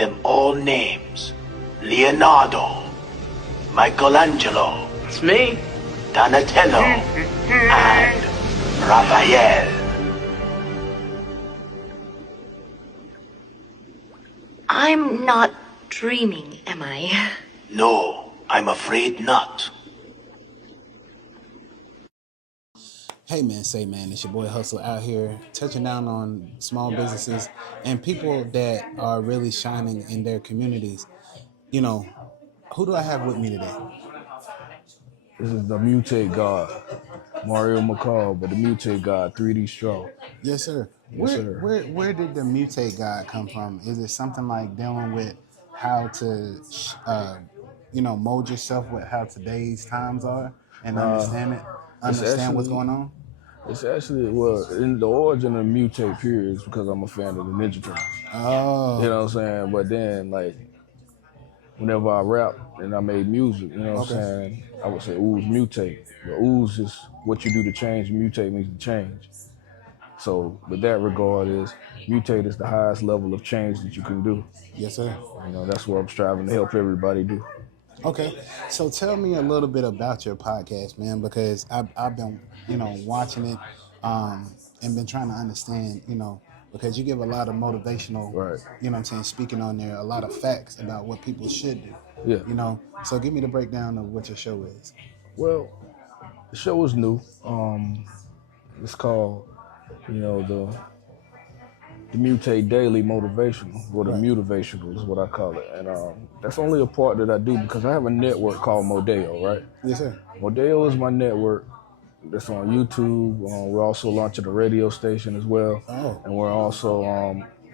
them all names. Leonardo, Michelangelo, It's me. Donatello, and Raphael. I'm not dreaming, am I? No, I'm afraid not. Hey man, say man, it's your boy Hustle out here touching down on small businesses and people that are really shining in their communities. You know, who do I have with me today? This is the Mutate God, Mario Mccall, but the Mutate God, 3D Straw. Yes, sir. Yes, sir. Where did the mutate God come from? Is it something like dealing with how to, mold yourself with how today's times are and understand what's going on? It's actually, well, in the origin of the Mutate period is because I'm a fan of the Ninja Turtles. Oh. You know what I'm saying? But then, like, whenever I rap and I made music, you know what I'm saying, I would say ooze mutate. But ooze is what you do to change, mutate means to change. So with that regard is, mutate is the highest level of change that you can do. Yes, sir. You know, that's what I'm striving to help everybody do. Okay, so tell me a little bit about your podcast, man, because I've been, watching it and been trying to understand, because you give a lot of motivational, right. Speaking on there, a lot of facts about what people should do. Yeah. So give me the breakdown of what your show is. Well, the show is new. It's called, the Mutate Daily Motivational, or the Mutivational is what I call it. And that's only a part that I do because I have a network called Modeo, right? Yes, sir. Modeo is my network that's on YouTube. We're also launching a radio station as well. Oh. And we're also,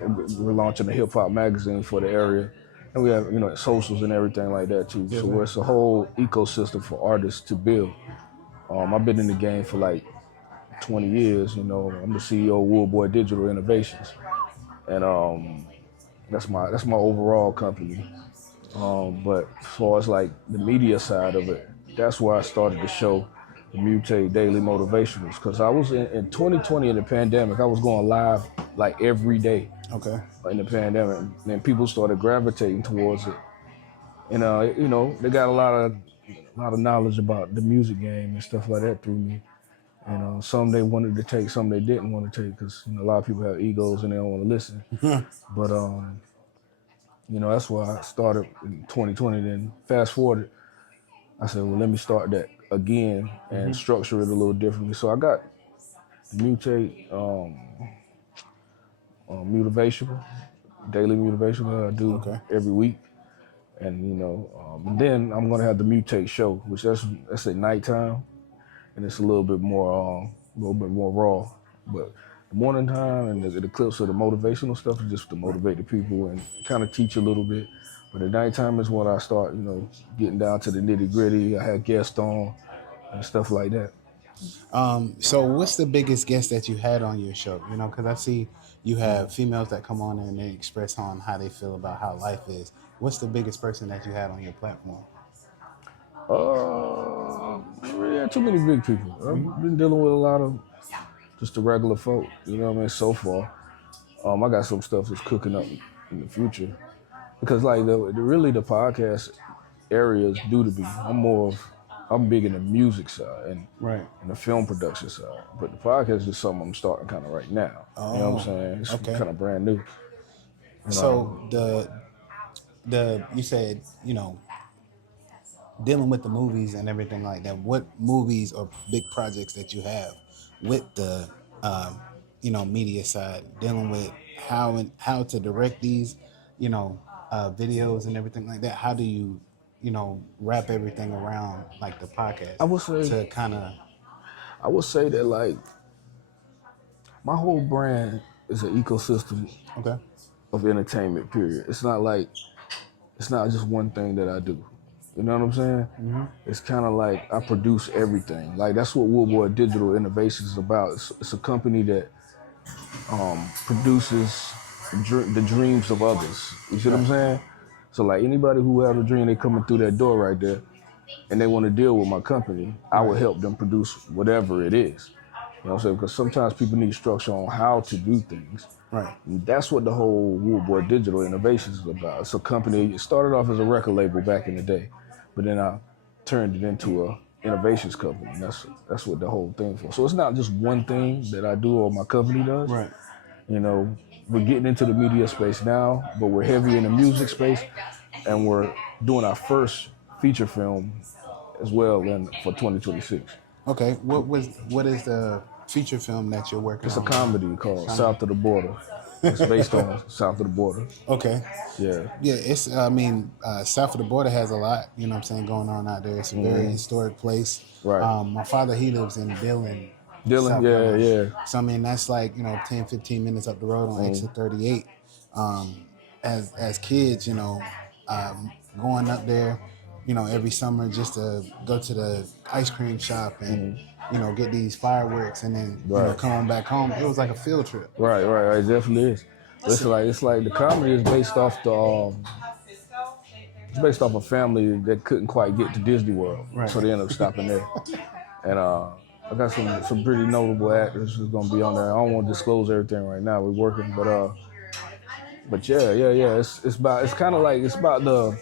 we're launching a hip hop magazine for the area. And we have, socials and everything like that too. Yes, so it's a whole ecosystem for artists to build. I've been in the game for like 20 years, I'm the CEO of Woolboy Digital Innovations. And that's my overall company. But as far as like the media side of it, that's where I started the show, the Mutate Daily Motivationals, because I was in 2020 in the pandemic, I was going live like every day. Okay. In the pandemic, and then people started gravitating towards it. And they got a lot of knowledge about the music game and stuff like that through me. And some they wanted to take, some they didn't want to take, because a lot of people have egos and they don't want to listen. But that's why I started in 2020. Then fast forwarded, I said, well, let me start that again and structure it a little differently. So I got the Mutate Motivational, Daily Motivational I do every week. And then I'm gonna have the Mutate Show, which that's at nighttime, and it's a little bit more raw. But the morning time and the clips of the motivational stuff is just to motivate the people and kind of teach a little bit. But at nighttime is when I start, getting down to the nitty gritty. I have guests on and stuff like that. So what's the biggest guest that you had on your show? Because I see you have females that come on there and they express on how they feel about how life is. What's the biggest person that you had on your platform? Yeah, too many big people. I've been dealing with a lot of just the regular folk, so far. I got some stuff that's cooking up in the future. Because like the podcast area is due to be. I'm big in the music side and the film production side. But the podcast is something I'm starting kind of right now. Oh, you know what I'm saying? It's kind of brand new. So you said, dealing with the movies and everything like that, what movies or big projects that you have with the media side, dealing with how to direct these videos and everything like that? How do you wrap everything around like the podcast? I would say that like my whole brand is an ecosystem of entertainment, period. It's not just one thing that I do. You know what I'm saying? Mm-hmm. It's kind of like I produce everything. Like that's what Woolboy Digital Innovations is about. It's a company that produces the dreams of others. You see what I'm saying? So like anybody who has a dream, they coming through that door right there, and they want to deal with my company, I will help them produce whatever it is. You know what I'm saying? Because sometimes people need structure on how to do things. Right. And that's what the whole Woodboard Digital Innovations is about. It's a company. It started off as a record label back in the day, but then I turned it into a innovations company. And that's what the whole thing for. So it's not just one thing that I do or my company does. Right. You know, we're getting into the media space now, but we're heavy in the music space, and we're doing our first feature film as well for 2026. Okay. What is the feature film that you're working It's a on? comedy called South of the Border. It's based on South of the Border. Okay. Yeah. Yeah, it's I mean, south of the border has a lot, you know what I'm saying, going on out there. It's a very historic place. Right. My father, he lives in Dillon, Dillon, South yeah, Carolina. yeah. So I mean, that's like, 10, 15 minutes up the road on exit 38. As kids, going up there, every summer just to go to the ice cream shop and get these fireworks and then Right. come on back home. It was like a field trip. Right. It definitely is. It's like the comedy is based off it's based off a family that couldn't quite get to Disney World, Right. so they ended up stopping there. And I got some pretty notable actors who's gonna be on there. I don't want to disclose everything right now. We're working, but yeah. It's kind of like it's about the.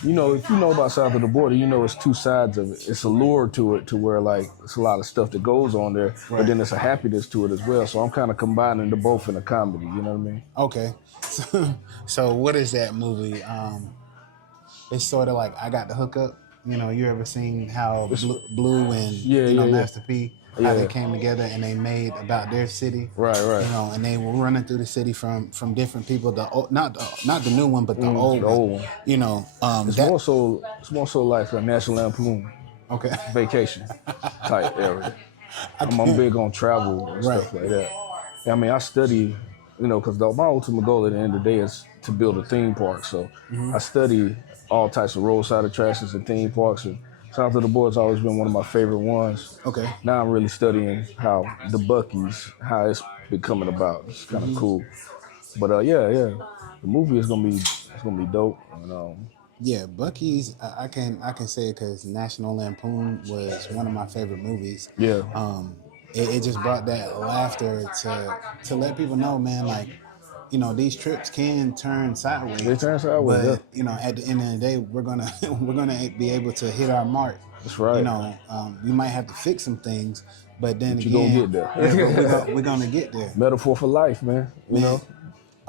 If you know about South of the Border, it's two sides of it. It's a lure to it, to where like it's a lot of stuff that goes on there, but then there's a happiness to it as well. So I'm kind of combining the both in a comedy. You know what I mean? Okay. So what is that movie? It's sort of like I Got the Hookup. You ever seen how Blue and Master P, how they came together and they made about their city? Right. And they were running through the city from different people. Not the new one, but the old one. It's more so like a National Lampoon Okay. vacation type area. I'm big on travel and stuff like that. I mean, I study, because my ultimate goal at the end of the day is to build a theme park. So I study all types of roadside attractions and theme parks. And South of the Border's always been one of my favorite ones. Okay. Now I'm really studying how the Buc-ee's, how it's been coming about. It's kind of cool. But the movie is gonna be dope. And, yeah, Buc-ee's. I can say it because National Lampoon was one of my favorite movies. Yeah. It just brought that laughter to let people know, man, like, these trips can turn sideways. They turn sideways, but at the end of the day, we're gonna be able to hit our mark. That's right. We might have to fix some things, but then you're gonna get there. we're gonna get there. Metaphor for life, man. You know.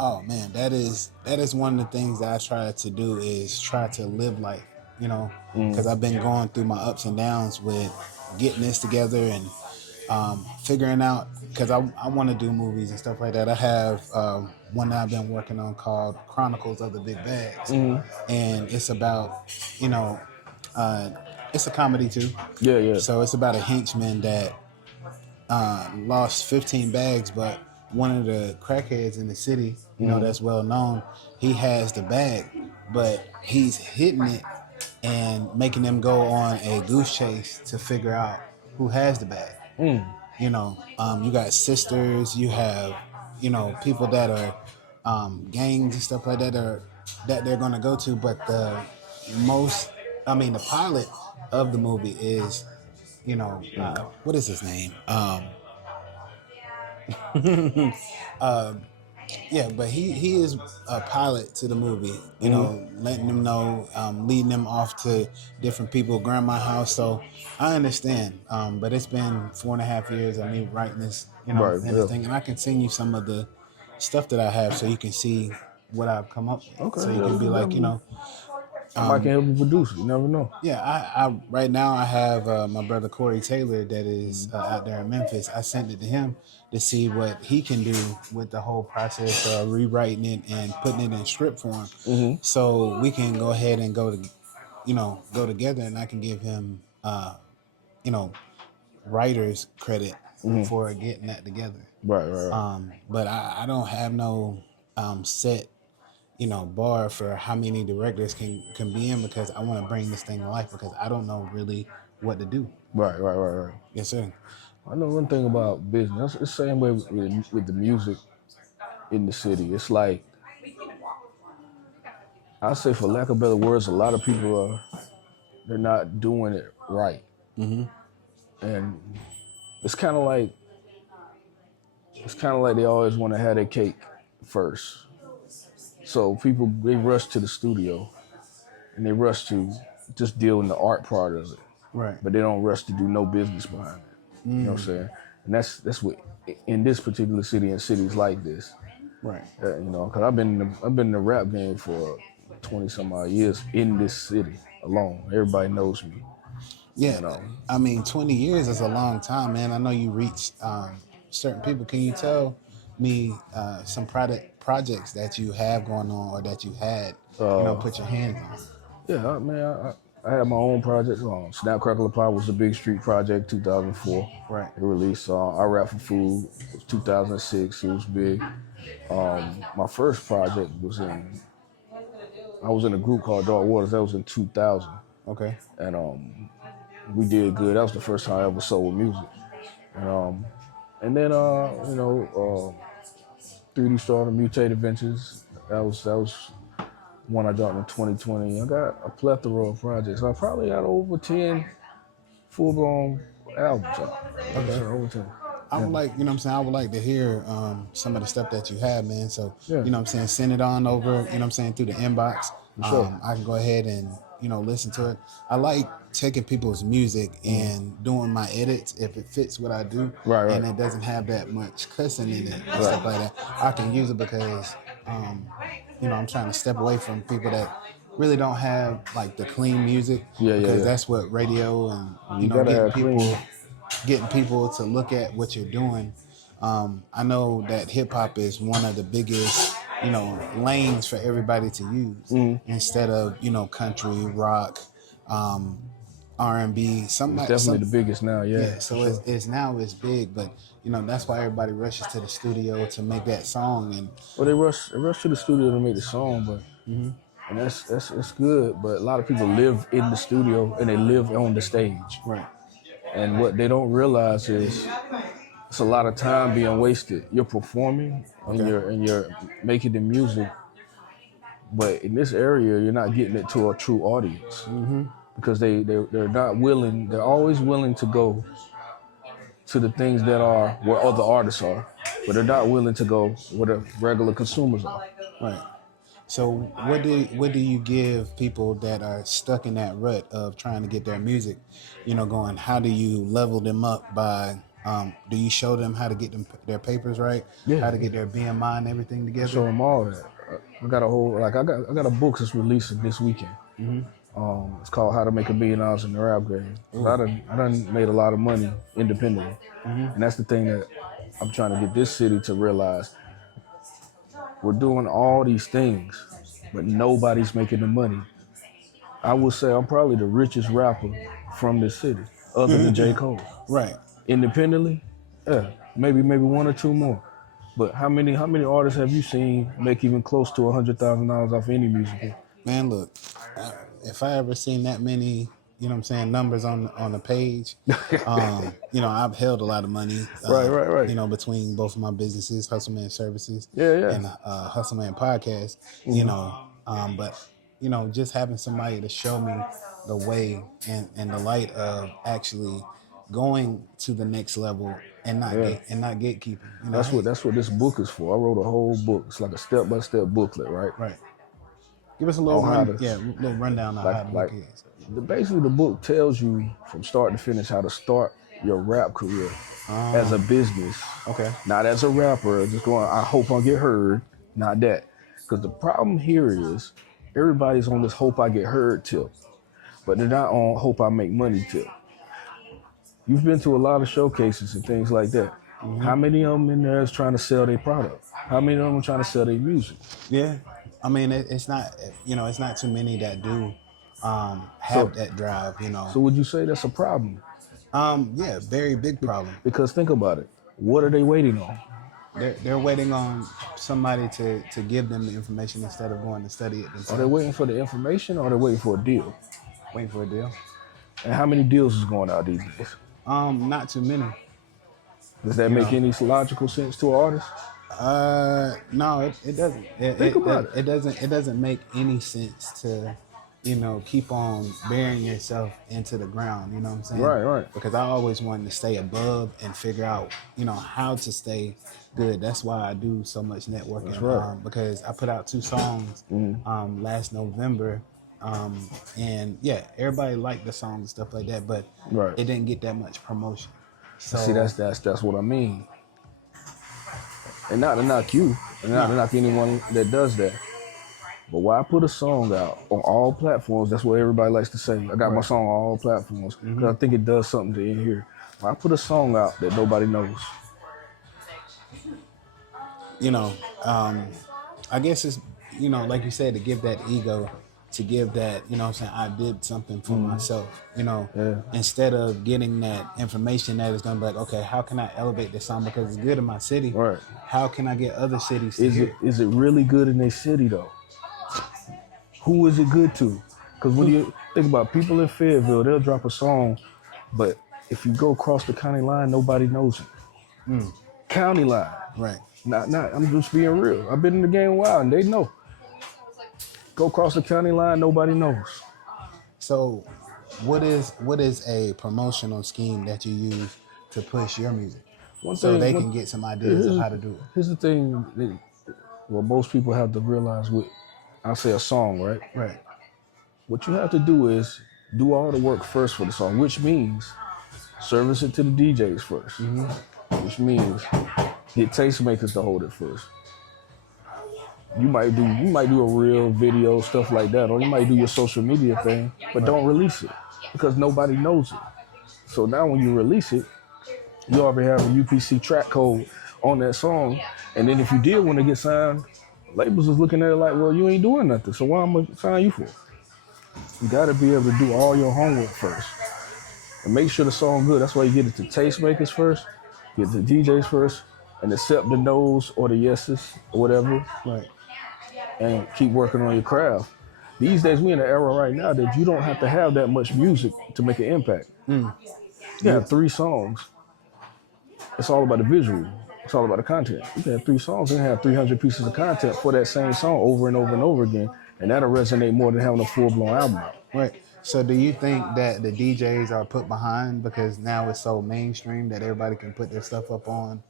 Oh man, that is one of the things that I try to do is try to live life. Because I've been going through my ups and downs with getting this together and figuring out, because I want to do movies and stuff like that. I have one that I've been working on called Chronicles of the Big Bags, and it's about it's a comedy too. Yeah. So it's about a henchman that lost 15 bags, but one of the crackheads in the city, that's well known, he has the bag, but he's hitting it and making them go on a goose chase to figure out who has the bag. You got sisters, you have, people that are gangs and stuff like that that they're going to go to. But the pilot of the movie is, what is his name? But he is a pilot to the movie, letting them know, leading them off to different people, grandma's house. So I understand, but it's been 4.5 years of me writing this, everything, and I can send you some of the stuff that I have so you can see what I've come up with. Okay, so you can be like, I might can help you produce it. You never know. Yeah, I right now I have my brother Corey Taylor that is out there in Memphis. I sent it to him to see what he can do with the whole process of rewriting it and putting it in script form. So we can go ahead and go together, and I can give him writer's credit for getting that together. Right. But I don't have no set bar for how many directors can be in, because I want to bring this thing to life, because I don't know really what to do. Right. Yes, sir. I know one thing about business. It's the same way with the music in the city. It's like, I say, for lack of better words, a lot of people they're not doing it right. And it's kind of like they always want to have their cake first. So people, they rush to the studio and they rush to just deal in the art part of it, Right. but they don't rush to do no business behind it. You know what I'm saying? And that's what in this particular city and cities like this, Right. you know, because I've been in the rap game for 20 some odd years in this city alone. Everybody knows me. Yeah. You know. I mean, 20 years is a long time, man. I know you reach certain people. Can you tell me some projects that you have going on or that you had, put your hands on? Yeah, man, I had my own project. Snap Crackle Apply was the Big Street project, 2004. Right. It released. I Rap for Food, it was 2006. It was big. My first project was I was in a group called Dark Waters. That was in 2000. Okay. And we did good. That was the first time I ever sold music. And then 3D Star and Mutate Adventures. That was one I dropped in 2020. I got a plethora of projects. I probably got over 10 full-blown albums out. Okay. Over 10. I would like, I would like to hear some of the stuff that you have, man. So, Yeah. send it on over, through the inbox. Sure. I can go ahead and, listen to it. I like taking people's music and doing my edits if it fits what I do. Right. And it doesn't have that much cussing in it and stuff like that. I can use it because, I'm trying to step away from people that really don't have like the clean music. Because that's what radio and, getting people to look at what you're doing. I know that hip hop is one of the biggest, lanes for everybody to use instead of, country, rock, R&B. It's definitely the biggest now, yeah. So it's big, but that's why everybody rushes to the studio to make that song. And they rush to the studio to make the song, but and that's good. But a lot of people live in the studio and they live on the stage. Right. And what they don't realize is it's a lot of time being wasted. You're performing and you're making the music, but in this area you're not getting it to a true audience because they're not willing. They're always willing to go to the things that are where other artists are, but they're not willing to go where the regular consumers are. Right. So what do you give people that are stuck in that rut of trying to get their music, going? How do you level them up by? Do you show them how to get their papers right? Yeah. How to get their BMI and everything together? Show them all that. I got a whole I got a book that's releasing this weekend. It's called How to Make $1 Million in the Rap Game. I done made a lot of money independently, and that's the thing that I'm trying to get this city to realize. We're doing all these things, but nobody's making the money. I would say I'm probably the richest rapper from this city, other than J. Cole. Right. Independently, maybe one or two more. But how many artists have you seen make even close to $100,000 off any musical? Man, look, if I ever seen that many, numbers on the page, I've held a lot of money. Right. Between both of my businesses, Hustleman Services, Yeah. and Hustleman Podcast. But just having somebody to show me the way and the light of actually going to the next level and not gatekeeping. That's what this book is for. I wrote a whole book. It's like a step-by-step booklet, right? Right. Give us a little rundown on how the book is. Basically, the book tells you from start to finish how to start your rap career as a business. Okay. Not as a rapper, just going, I hope I get heard. Not that. Because the problem here is everybody's on this hope I get heard tip, but they're not on hope I make money tip. You've been to a lot of showcases and things like that. How many of them in there is trying to sell their product? How many of them are trying to sell their music? Yeah. I mean, it's not too many that do have that drive, So would you say that's a problem? Yeah, very big problem. Because think about it. What are they waiting on? They're waiting on somebody to give them the information instead of going to study it themselves. Are they waiting for the information or are they waiting for a deal? Waiting for a deal. And how many deals is going out these days? Not too many. Does that make any logical sense to an artist? No, it doesn't. Think about it. It doesn't make any sense to keep on burying yourself into the ground. You know what I'm saying? Right. Because I always wanted to stay above and figure out, how to stay good. That's why I do so much networking. That's right. Because I put out 2 songs last November. And yeah, everybody liked the song and stuff like that, but Right. it didn't get that much promotion. So See, that's what I mean. And not to knock you, and not to knock anyone that does that. But why I put a song out on all platforms, that's what everybody likes to say. I got my song on all platforms because I think it does something to in here. Why I put a song out that nobody knows. I guess it's, like you said, to give that ego, to give that, I did something for myself, instead of getting that information that is going to be like, okay, how can I elevate this song because it's good in my city? Right. How can I get other cities to hear it? Is it really good in their city though? Who is it good to? Because when you think about people in Fayetteville, they'll drop a song, but if you go across the county line, nobody knows it. County line. Right. Not. I'm just being real. I've been in the game a while, and they know. Go across the county line, nobody knows. So, what is a promotional scheme that you use to push your music, they can get some ideas of how to do it? Here's the thing. What most people have to realize with, I'll say a song, right? Right. What you have to do is do all the work first for the song, which means service it to the DJs first, which means get tastemakers to hold it first. You might do a real video, stuff like that, or you might do your social media thing, but don't release it because nobody knows it. So now when you release it, you already have a UPC track code on that song, and then if you did want to get signed, labels is looking at it like, well, you ain't doing nothing, so why am I gonna sign you for? You gotta be able to do all your homework first and make sure the song good. That's why you get it to tastemakers first, get the DJs first, and accept the no's or the yeses or whatever. Right. And keep working on your craft. These days, we in an era right now that you don't have to have that much music to make an impact. You have 3 songs. It's all about the visual. It's all about the content. You can have 3 songs and have 300 pieces of content for that same song over and over and over again, and that'll resonate more than having a full-blown album out. Right. So do you think that the DJs are put behind because now it's so mainstream that everybody can put their stuff up on,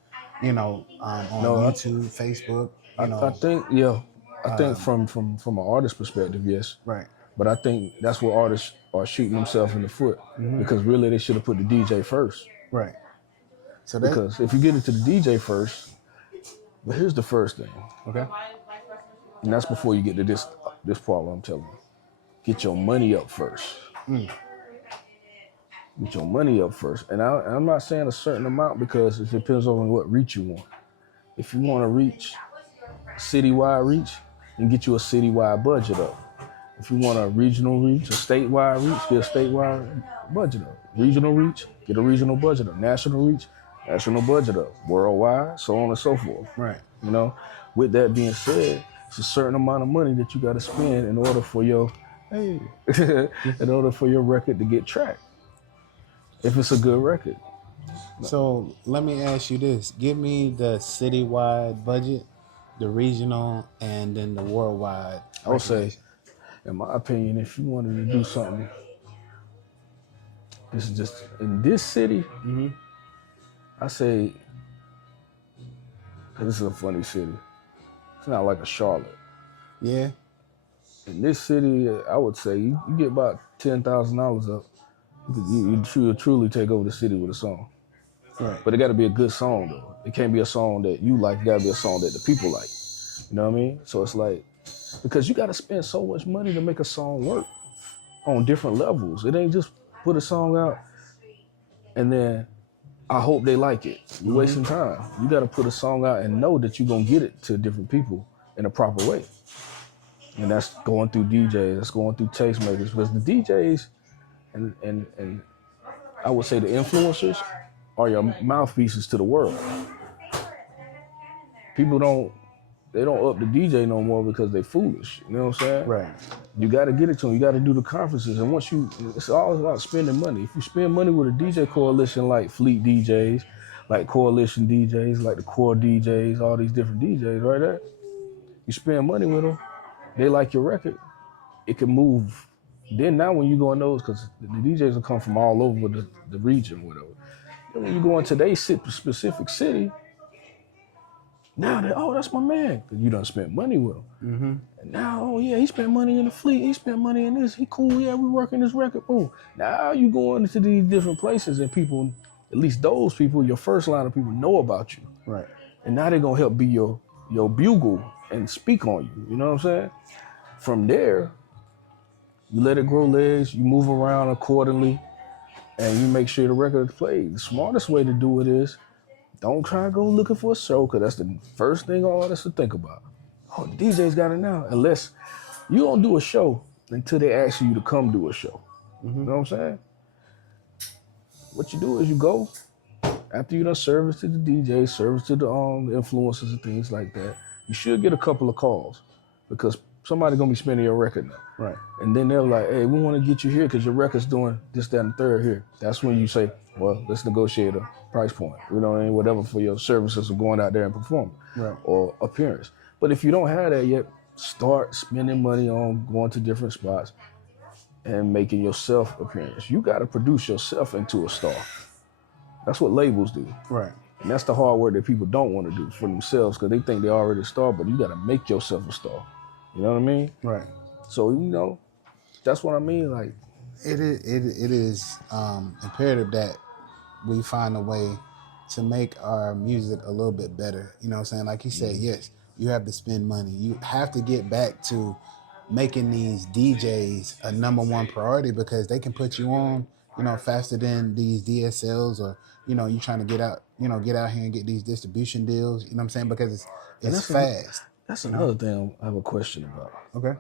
on YouTube, Facebook? I think, yeah. I think from an artist perspective, yes. Right. But I think that's where artists are shooting themselves in the foot because really they should have put the DJ first. Right. So because if you get into the DJ first, but here's the first thing. Okay. And that's before you get to this part where I'm telling you. Get your money up first. Get your money up first. And I'm not saying a certain amount because it depends on what reach you want. If you want to reach citywide reach, then get you a citywide budget up. If you want a regional reach, a statewide reach, get a statewide budget up. Regional reach, get a regional budget up. National reach, national budget up. Worldwide, so on and so forth. Right. With that being said, it's a certain amount of money that you got to spend in order for your record to get tracked. If it's a good record. So let me ask you this. Give me the citywide budget, the regional, and then the worldwide. I would say, in my opinion, if you wanted to do something, this is just in this city, I say, because this is a funny city. It's not like a Charlotte. Yeah. In this city, I would say you get about $10,000 up. You truly take over the city with a song. Right. But it got to be a good song, though. It can't be a song that you like. It got to be a song that the people like. You know what I mean? So it's like, because you got to spend so much money to make a song work on different levels. It ain't just put a song out and then I hope they like it. You're wasting time. You got to put a song out and know that you're going to get it to different people in a proper way. And that's going through DJs. That's going through tastemakers. Because the DJs and I would say the influencers are your mouthpieces to the world. People don't up the DJ no more because they foolish. You know what I'm saying? Right. You got to get it to them. You got to do the conferences. And it's all about spending money. If you spend money with a DJ coalition like Fleet DJs, like Coalition DJs, like the Core DJs, all these different DJs right there, you spend money with them, they like your record, it can move Then now when you go in those, because the DJs will come from all over the region, whatever. Then when you go into their specific city, now they, oh, that's my man, because you done spent money with him. Mm-hmm. And now, oh yeah, he spent money in the fleet, he spent money in this, he cool, yeah, we working this record, boom. Now you go into these different places and people, at least those people, your first line of people know about you. Right. And now they're gonna help be your bugle and speak on you. You know what I'm saying? From there, you let it grow legs, you move around accordingly, and you make sure the record is played. The smartest way to do it is don't try to go looking for a show, because that's the first thing all artists to think about. Oh, the DJ's got it now. Unless you don't do a show until they ask you to come do a show. Mm-hmm. You know what I'm saying? What you do is you go, after you done service to the DJ, service to the influencers and things like that, you should get a couple of calls, because somebody's gonna be spinning your record now. Right. And then they're like, hey, we want to get you here because your record's doing this, that, and the third here. That's when you say, well, let's negotiate a price point, you know what I mean? Whatever for your services of going out there and performing, Right. or appearance. But if you don't have that yet, start spending money on going to different spots and making yourself appearance. You got to produce yourself into a star. That's what labels do. Right. And that's the hard work that people don't want to do for themselves, because they think they're already a star, but you got to make yourself a star. You know what I mean? Right. So, that's what I mean. Like, It is imperative that we find a way to make our music a little bit better. You know what I'm saying? Like you said, yes, you have to spend money. You have to get back to making these DJs a number one priority, because they can put you on, faster than these DSLs, or, you trying to get out here and get these distribution deals. You know what I'm saying? Because it's fast. That's another thing I have a question about. Okay.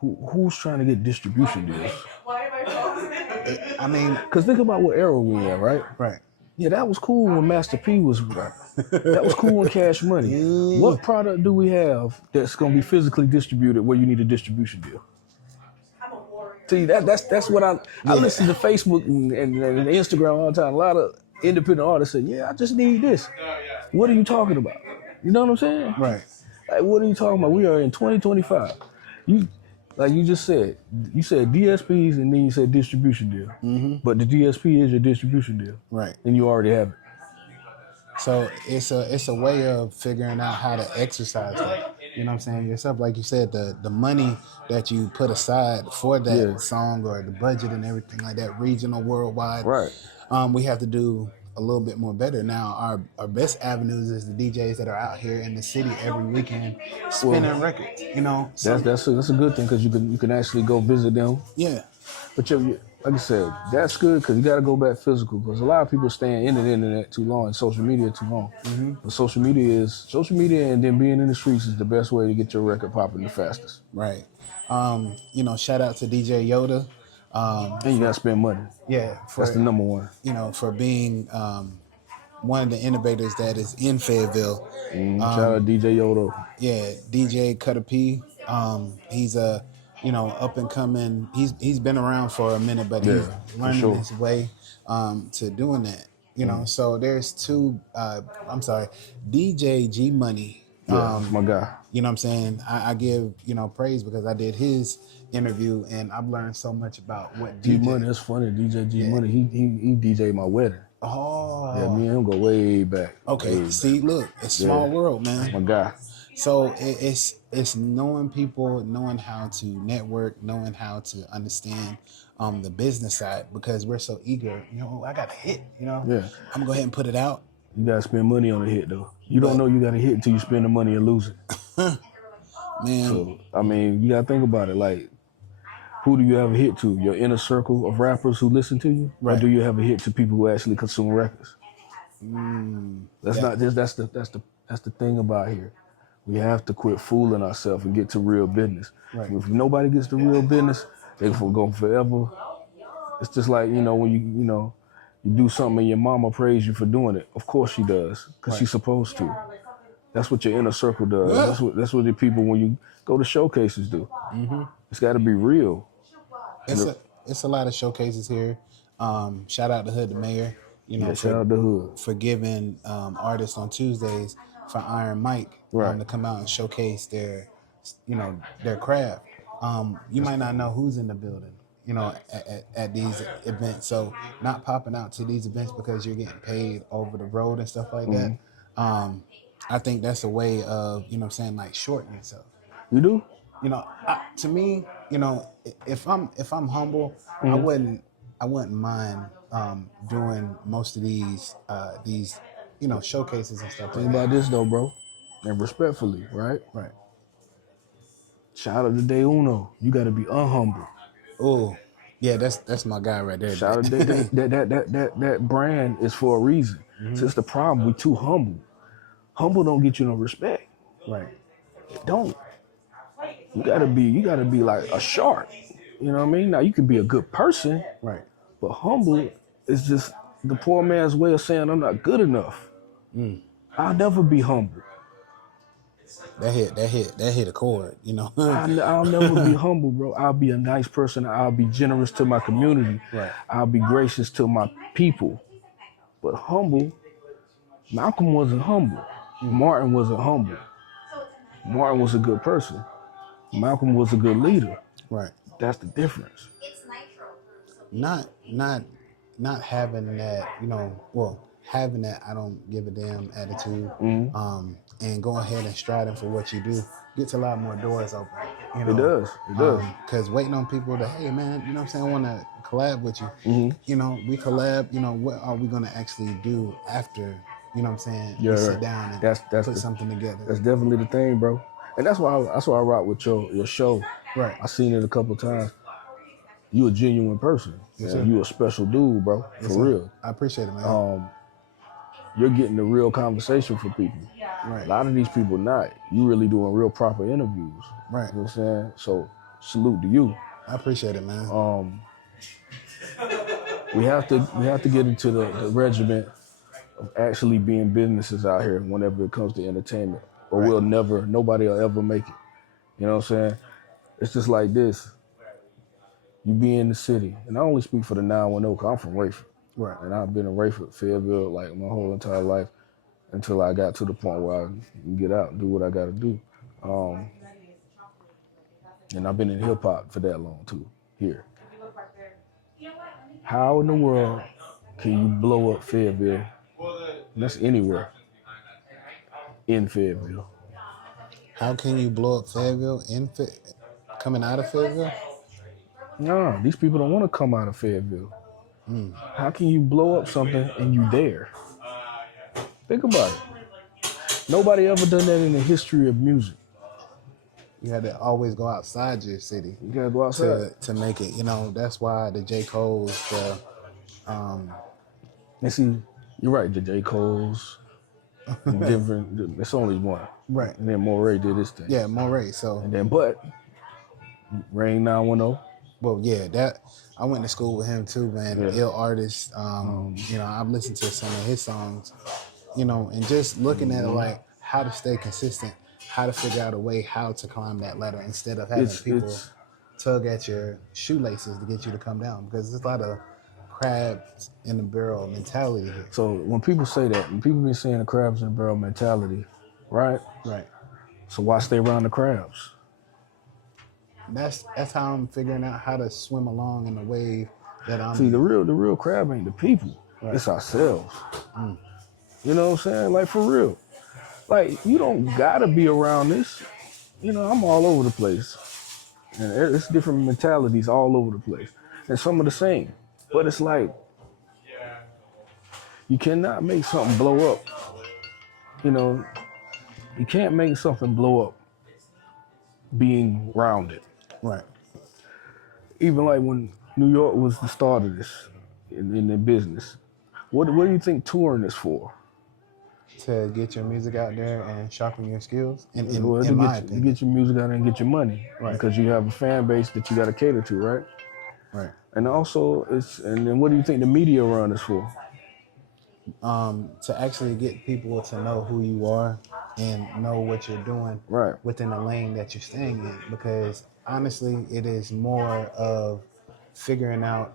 Who's trying to get distribution deals? I mean, because think about what era we in, right? Right. Yeah, that was cool when Master P was rapping. That was cool when Cash Money. What product do we have that's going to be physically distributed where you need a distribution deal? See, that's what I listen to Facebook and Instagram all the time. A lot of independent artists say, yeah, I just need this. What are you talking about? You know what I'm saying? Right. Like, what are you talking about? We are in 2025. Like you just said, you said DSPs and then you said distribution deal. Mm-hmm. But the DSP is your distribution deal. Right. And you already have it. So it's a way of figuring out how to exercise that. You know what I'm saying? Yourself, like you said, the money that you put aside for that song, or the budget and everything like that, regional, worldwide. Right. We have to do a little bit more better. Now, our best avenues is the DJs that are out here in the city every weekend spinning records. So, that's a good thing, because you can actually go visit them. Yeah. But like I said, that's good, because you got to go back physical, because a lot of people staying in the internet too long and social media too long. Mm-hmm. But social media and then being in the streets is the best way to get your record popping the fastest. Right. Shout out to DJ Yoda. And you got to spend money. Yeah. That's the number one. For being one of the innovators that is in Fayetteville. Shout out DJ Yoda. Yeah, DJ Cutter P. He's a up and coming. He's been around for a minute, but he's learning his way to doing that. So there's DJ G Money. That's my guy. You know what I'm saying? I give praise, because I did his interview and I've learned so much about what G Money. That's funny. DJ G Money. He DJ'd my wedding. Oh. Yeah, me and him go way back. Okay. Way See, back. look, it's a small world, man. That's my guy. So it's knowing people, knowing how to network, knowing how to understand the business side, because we're so eager. I got a hit. Yeah. I'm gonna go ahead and put it out. You gotta spend money on a hit, though. You don't know you got a hit until you spend the money and lose it. Man. So you gotta think about it. Like, who do you have a hit to? Your inner circle of rappers who listen to you, right? Or do you have a hit to people who actually consume records? That's the thing about here. We have to quit fooling ourselves and get to real business. Right. If nobody gets to real business, they go forever. It's just like, when you do something and your mama praise you for doing it. Of course she does, because she's supposed to. That's what your inner circle does. Yeah. That's what the people, when you go to showcases, do. Mm-hmm. It's got to be real. It's a lot of showcases here. Shout out to Hood the Mayor. Shout out to Hood for giving artists on Tuesdays for Iron Mike to come out and showcase their craft. You might not know who's in the building, at these events. So not popping out to these events because you're getting paid over the road and stuff like that. I think that's a way of, like shortening yourself. You do? To me, if I'm humble, I wouldn't mind doing most of these showcases and stuff Think like about that. this though, bro, and respectfully, right? Right. Shout out to Day Uno. You got to be unhumble. Oh, yeah, that's my guy right there. Shout out to that brand is for a reason. So it's the problem. We too humble. Humble don't get you no respect. Right. It don't. You gotta be like a shark. You know what I mean? Now you can be a good person, Right. but humble is just the poor man's way of saying I'm not good enough. I'll never be humble. That hit a chord, I'll never be humble, bro. I'll be a nice person. I'll be generous to my community. Right. I'll be gracious to my people. But humble, Malcolm wasn't humble. Martin wasn't humble. Martin was a good person. Malcolm was a good leader. Right. That's the difference. Not having that, having that I don't give a damn attitude, and go ahead and striding for what you do gets a lot more doors open. It does. Because waiting on people to, hey man, what I'm saying, I want to collab with you. We collab. What are we gonna actually do after? You know what I'm saying? Yeah, we sit down and that's put something together. That's definitely the thing, bro. And that's why I rock with your show. Right. I seen it a couple times. You a genuine person. Yes, sir. You a special dude, bro. Yes, for sir. real. I appreciate it, man. You're getting the real conversation for people. Right. A lot of these people not. You really doing real proper interviews. Right. You know what I'm saying? So salute to you. I appreciate it, man. We have to get into the regiment of actually being businesses out here whenever it comes to entertainment. Or nobody will ever make it. You know what I'm saying? It's just like this. You be in the city, and I only speak for the 910 because I'm from Rayford. Right. And I've been in Rayford, Fayetteville, like my whole entire life until I got to the point where I can get out and do what I got to do. And I've been in hip hop for that long too, here. How in the world can you blow up Fayetteville? And that's anywhere in Fayetteville. How can you blow up Fayetteville coming out of Fayetteville? Nah, these people don't want to come out of Fayetteville. How can you blow up something and you there? Think about it. Nobody ever done that in the history of music. You had to always go outside your city. You gotta go outside to make it. That's why the J. Cole's, And see, you're right. The J. Cole's, different. It's only one. Right. And then Moray did his thing. Yeah, Moray. So. And then, but Rain 910. Well, yeah, that I went to school with him too, man. Yeah. Ill artist. I've listened to some of his songs, and just looking at it like how to stay consistent, how to figure out a way how to climb that ladder instead of having people tug at your shoelaces to get you to come down, because there's a lot of crabs in the barrel mentality here. So when people say that, when people be saying the crabs in the barrel mentality, right? Right. So why stay around the crabs? That's how I'm figuring out how to swim along in the wave that I'm. See, the real crab ain't the people. Right. It's ourselves. You know what I'm saying? Like, for real. Like, you don't gotta be around this. I'm all over the place. And it's different mentalities all over the place. And some are the same. But it's like, you cannot make something blow up. You can't make something blow up being rounded. Right. Even like when New York was the start of this in the business, what do you think touring is for? To get your music out there and sharpen your skills. In to my opinion, get your music out there and get your money, right? Because you have a fan base that you got to cater to, right? Right. And also, and then what do you think the media run is for? To actually get people to know who you are and know what you're doing within the lane that you're staying in. Because honestly, it is more of figuring out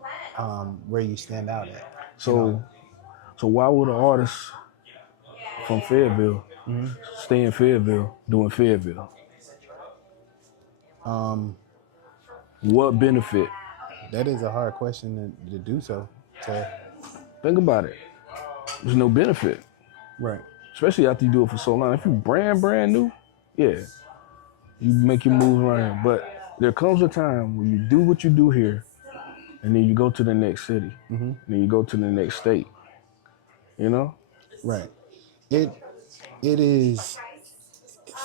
where you stand out at. So why would an artist from Fayetteville stay in Fayetteville doing Fayetteville? What benefit? That is a hard question to do so. Think about it. There's no benefit. Right. Especially after you do it for so long. If you brand new, yeah, you make your moves around here. But there comes a time when you do what you do here, and then you go to the next city, and then you go to the next state. You know? Right. It is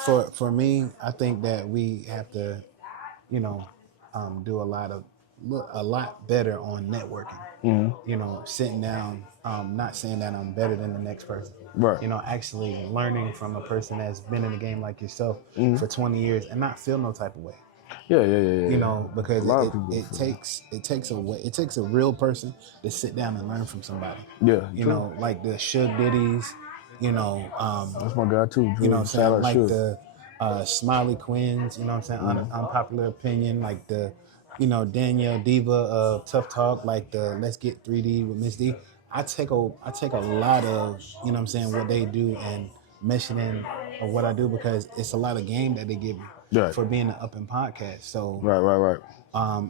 for me. I think that we have to, do a lot better on networking. Sitting down, not saying that I'm better than the next person. Right. Actually learning from a person that's been in the game like yourself for 20 years and not feel no type of way. Yeah. Because it takes a real person to sit down and learn from somebody. Yeah. Like the Suge Diddies, that's my guy too. you know what I'm saying? Like Suge. the Smiley Quins, you know what I'm saying? Unpopular opinion, like the, Danielle Diva of Tough Talk, like the Let's Get 3D with Miss D. I take a lot of, what they do and mesh it in of what I do because it's a lot of game that they give me for being an up and podcast. So Right.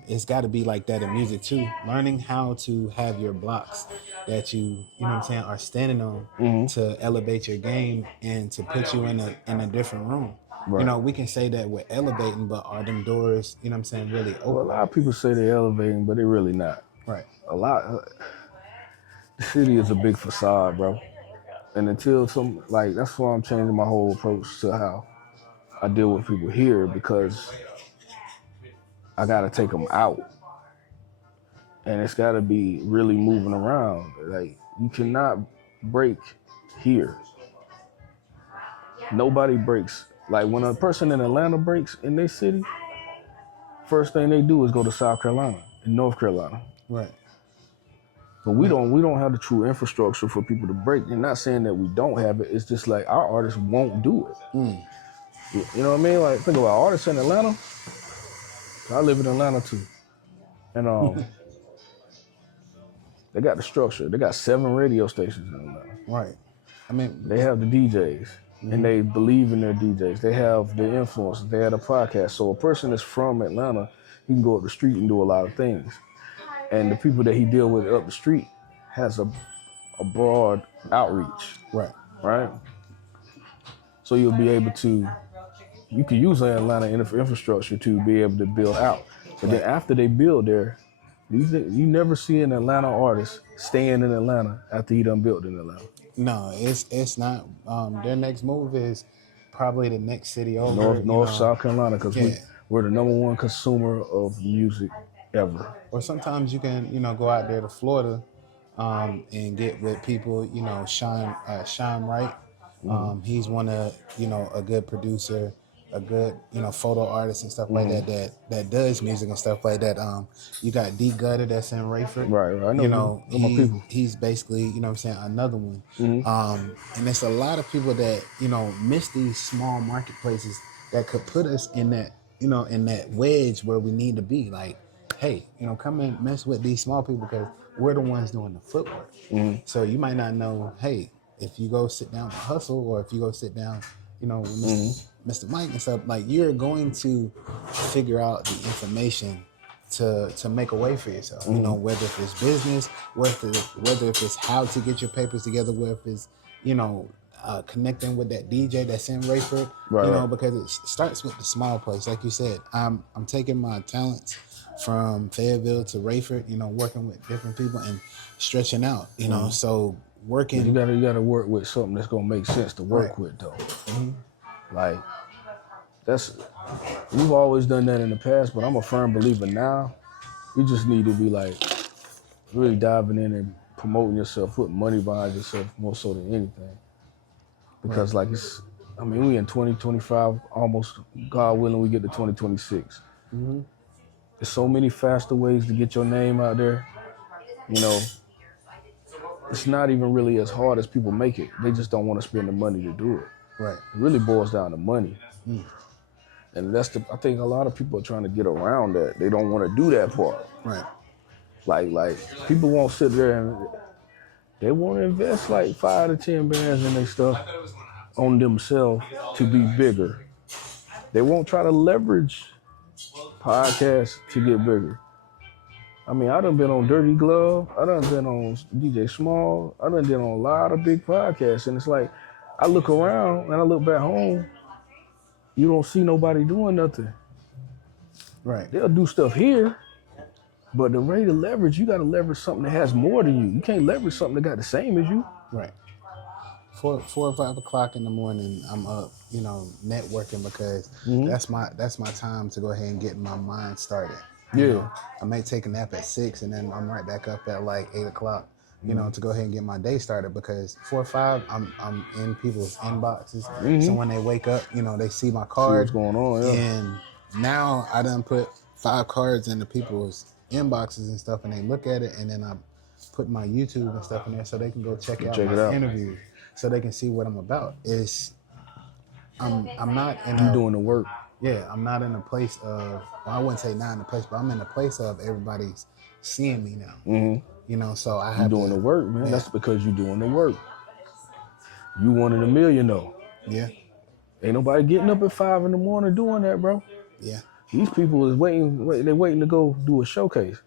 It's got to be like that in music too. Learning how to have your blocks that you are standing on to elevate your game and to put you in a different room. Right. We can say that we're elevating, but are them doors, really open? Well, a lot of people say they're elevating, but they're really not. Right. The city is a big facade, bro. And until that's why I'm changing my whole approach to how I deal with people here because I got to take them out. And it's got to be really moving around. Like, you cannot break here. Nobody breaks. Like, when a person in Atlanta breaks in their city, first thing they do is go to South Carolina and North Carolina. Right. But we don't have the true infrastructure for people to break. And not saying that we don't have it. It's just like our artists won't do it. You know what I mean? Like, think about artists in Atlanta. I live in Atlanta too. And they got the structure. They got 7 radio stations in Atlanta. Right. I mean, they have the DJs and they believe in their DJs. They have the influencers. They have a podcast. So a person that's from Atlanta, he can go up the street and do a lot of things. And the people that he deal with up the street has a broad outreach. Right. So you'll be able to, you can use Atlanta infrastructure to be able to build out. But then after they build there, you never see an Atlanta artist staying in Atlanta after he done built in Atlanta. No, it's not. Their next move is probably the next city over. North South Carolina, because we're the #1 consumer of music ever. Or sometimes you can, go out there to Florida and get with people, Shine Wright. He's one of, a good producer, a good, photo artist and stuff like that does music and stuff like that. You got D Gutter that's in Rayford. Right. I know. He's basically, another one. And there's a lot of people that, miss these small marketplaces that could put us in that, in that wedge where we need to be. Like, hey, come and mess with these small people because we're the ones doing the footwork. So you might not know, hey, if you go sit down with Hustle or if you go sit down, with Mr. Mike and stuff, like you're going to figure out the information to make a way for yourself. Whether if it's business, whether if it's how to get your papers together, whether if it's, connecting with that DJ that's in Rayford, because it starts with the small place. Like you said, I'm taking my talents from Fayetteville to Rayford, working with different people and stretching out, so working. You gotta work with something that's gonna make sense to work with though. Like we've always done that in the past, but I'm a firm believer now. You just need to be like really diving in and promoting yourself, putting money behind yourself more so than anything. Because we in 2025, almost, God willing, we get to 2026. There's so many faster ways to get your name out there. It's not even really as hard as people make it. They just don't want to spend the money to do it. Right. It really boils down to money. And I think a lot of people are trying to get around that. They don't want to do that part. Right. Like people won't sit there and they want to invest like 5 to 10 bands in their stuff on themselves to be bigger. They won't try to leverage podcasts to get bigger. I mean, I done been on Dirty Glove. I done been on DJ Small. I done been on a lot of big podcasts. And it's like, I look around and I look back home, you don't see nobody doing nothing. Right. They'll do stuff here, but the rate of leverage, you got to leverage something that has more than you. You can't leverage something that got the same as you. Right. 4 or 5 o'clock in the morning, I'm up, you know, networking because that's my time to go ahead and get my mind started. Yeah. You know, I may take a nap at 6 and then I'm right back up at like 8 o'clock, you know, to go ahead and get my day started because 4 or 5, I'm in people's inboxes. So when they wake up, you know, they see my card. See what's going on, yeah. And now I done put 5 cards into people's inboxes and stuff and they look at it and then I put my YouTube and stuff in there so they can go check out my interviews so they can see what I'm about. I'm not in You doing the work. Yeah, I'm not in a place of, well, I wouldn't say not in a place, but I'm in a place of everybody's seeing me now. You know, so I have You doing the work, man. Yeah. That's because you doing the work. You one in a million though. Yeah. Ain't nobody getting up at 5 in the morning doing that, bro. Yeah. These people is they're waiting to go do a showcase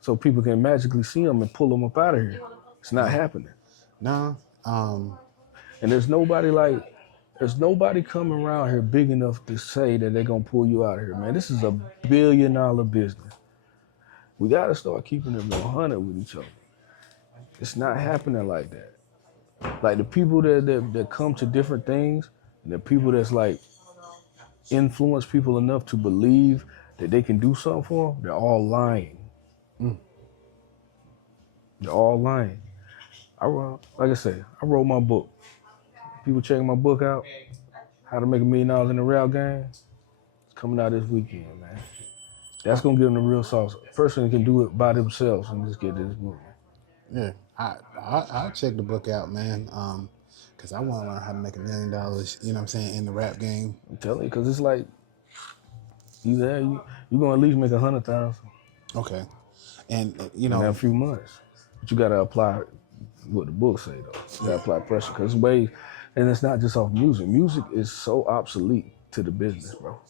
so people can magically see them and pull them up out of here. It's not happening. No. And there's nobody coming around here big enough to say that they're going to pull you out of here, man. This is a $1 billion business. We got to start keeping it 100 with each other. It's not happening like that. Like the people that come to different things, and the people that's like influence people enough to believe that they can do something for them, they're all lying. They're all lying. Like I say, I wrote my book. People checking my book out, How to Make $1 Million in the Rap Game. It's coming out this weekend, man. That's gonna give them the real sauce. A person can do it by themselves and just get this movie. Yeah, I'll check the book out, man. Cause I want to learn how to make $1 million. You know what I'm saying, in the rap game. I'm telling you, cause it's like you gonna at least make 100,000. Okay, and you know, in a few months, but you gotta apply what the book say though. You gotta apply pressure, cause and it's not just off music. Music is so obsolete to the business, bro.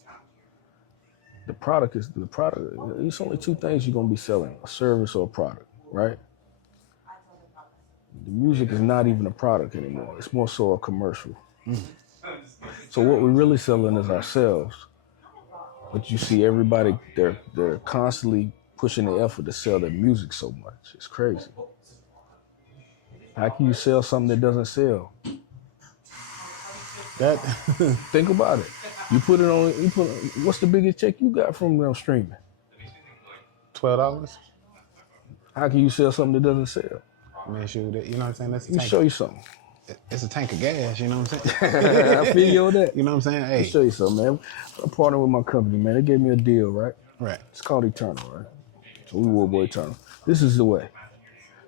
The product. It's only 2 things you're gonna be selling: a service or a product, right? The music is not even a product anymore. It's more so a commercial. So what we're really selling is ourselves. But you see everybody, they're constantly pushing the effort to sell their music so much. It's crazy. How can you sell something that doesn't sell? Think about it. What's the biggest check you got from them streaming? $12. How can you sell something that doesning sell? Man, shoot, you know what I'm saying? Let me show you something. It's a tank of gas, you know what I'm saying? I feel you on that. You know what I'm saying? Hey. Let me show you something, man. I'm partnering with my company, man. They gave me a deal, right? Right. It's called Eternal, right? So we World Boy Eternal. This is the way.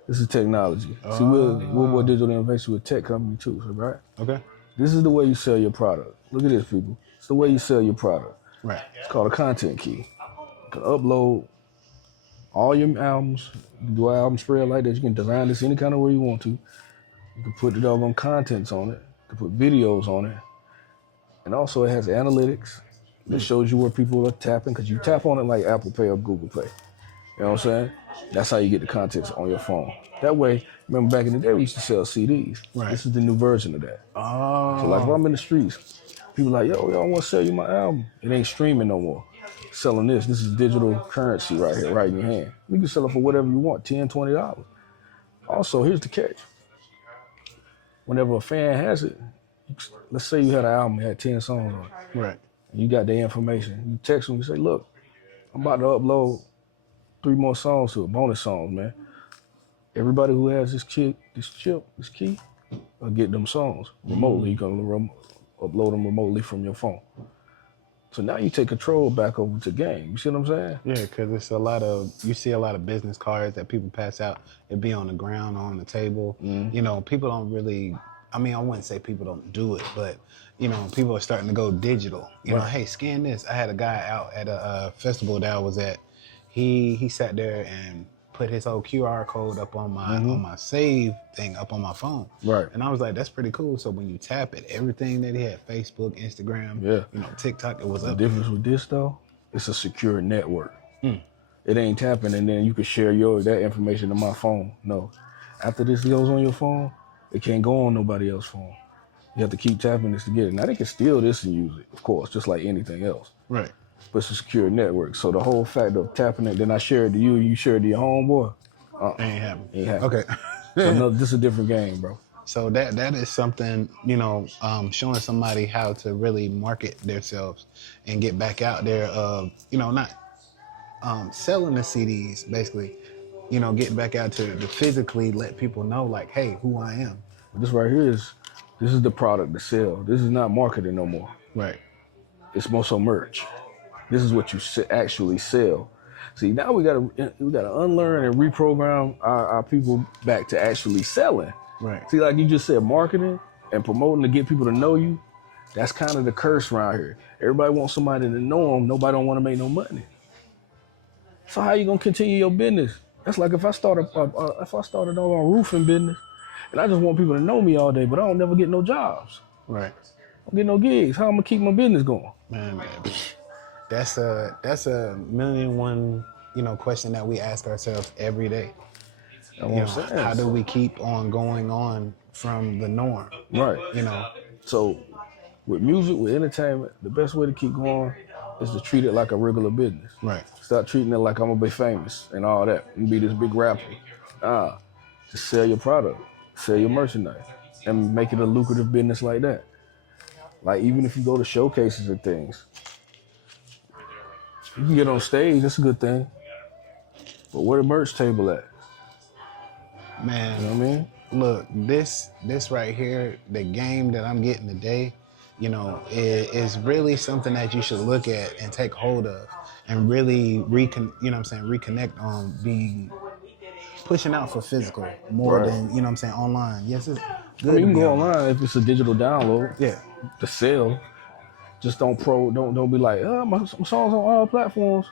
This is technology. See, we're World Boy Digital Innovation with a tech company too, so, right? Okay. This is the way you sell your product. Look at this, people. It's the way you sell your product. Right. It's called a content key. You can upload all your albums. You can do an album spread like that. You can design this any kind of way you want to. You can put the doggone contents on it. You can put videos on it. And also it has analytics that shows you where people are tapping, because you tap on it like Apple Pay or Google Pay. You know what I'm saying? That's how you get the contents on your phone. That way, remember back in the day, we used to sell CDs. Right. This is the new version of that. Oh. So like if I'm in the streets, people like, yo, I want to sell you my album. It ain't streaming no more. Selling this is digital currency right here, right in your hand. You can sell it for whatever you want, $10, $20. Also, here's the catch. Whenever a fan has it, let's say you had an album, it had 10 songs on it. Right. And you got the information. You text them, you say, look, I'm about to upload 3 more songs to it, bonus songs, man. Everybody who has this key, will get them songs remotely. You can upload them remotely from your phone. So now you take control back over to game. You see what I'm saying? Yeah, because you see a lot of business cards that people pass out. It be on the ground, on the table. You know, people don't really, I wouldn't say people don't do it, but, you know, people are starting to go digital. You know, hey, scan this. I had a guy out at a festival that I was at. He sat there and put his whole QR code up on my save thing up on my phone. Right. And I was like, that's pretty cool. So when you tap it, everything that he had, Facebook, Instagram, you know, TikTok, it was up. The difference with this though, It's a secure network. It ain't tapping and then you can share that information to my phone. No. After this goes on your phone, it can't go on nobody else's phone. You have to keep tapping this to get it. Now they can steal this and use it, of course, just like anything else. Right. But it's a secure network. So the whole fact of tapping it, then I share it to you, you share it to your homeboy. Ain't happening. Ain't happening. Okay. So no, this is a different game, bro. So that is something, showing somebody how to really market themselves and get back out there of, not selling the CDs, basically, getting back out to physically let people know, like, hey, who I am. This right here is the product to sell. This is not marketing no more. Right. It's more so merch. This is what you actually sell. See, now we gotta unlearn and reprogram our people back to actually selling. Right. See, like you just said, marketing and promoting to get people to know you. That's kind of the curse around here. Everybody wants somebody to know them. Nobody don't want to make no money. So how you gonna continue your business? That's like if I started a roofing business, and I just want people to know me all day, but I don't never get no jobs. Right. I don't get no gigs. How am I gonna keep my business going? Man, that's a $1,000,001, question that we ask ourselves every day. How do we keep on going on from the norm? Right. So with music, with entertainment, the best way to keep going is to treat it like a regular business. Right. Stop treating it like I'm gonna be famous and all that. You be this big rapper. Just sell your product, sell your merchandise, and make it a lucrative business like that. Like even if you go to showcases and things, you can get on stage. That's a good thing. But where the merch table at? Man, you know what I mean? Look, this right here, the game that I'm getting today, is really something that you should look at and take hold of and really reconnect on pushing out for physical more than, online. Yes, it's good. You can go online if it's a digital download. Yeah. To sell. Just don't be like, my song's on all platforms.